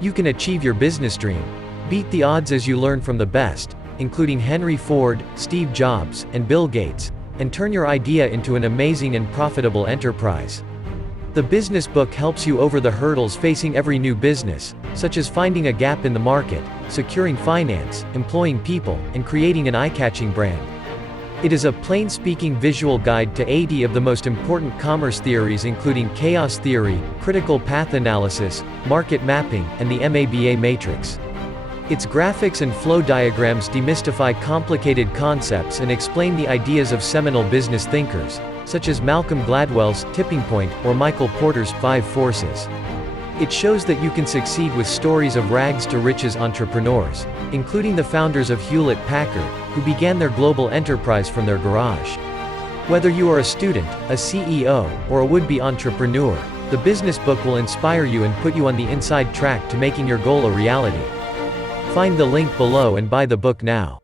You can achieve your business dream. Beat the odds as you learn from the best, including Henry Ford, Steve Jobs, and Bill Gates, and turn your idea into an amazing and profitable enterprise. The business book helps you over the hurdles facing every new business, such as finding a gap in the market, securing finance, employing people, and creating an eye-catching brand. It is a plain-speaking visual guide to 80 of the most important commerce theories, including chaos theory, critical path analysis, market mapping, and the MABA matrix. Its graphics and flow diagrams demystify complicated concepts and explain the ideas of seminal business thinkers, such as Malcolm Gladwell's Tipping Point or Michael Porter's 5 Forces. It shows that you can succeed with stories of rags to riches entrepreneurs, including the founders of Hewlett-Packard, who began their global enterprise from their garage. Whether you are a student, a CEO, or a would-be entrepreneur, the business book will inspire you and put you on the inside track to making your goal a reality. Find the link below and buy the book now.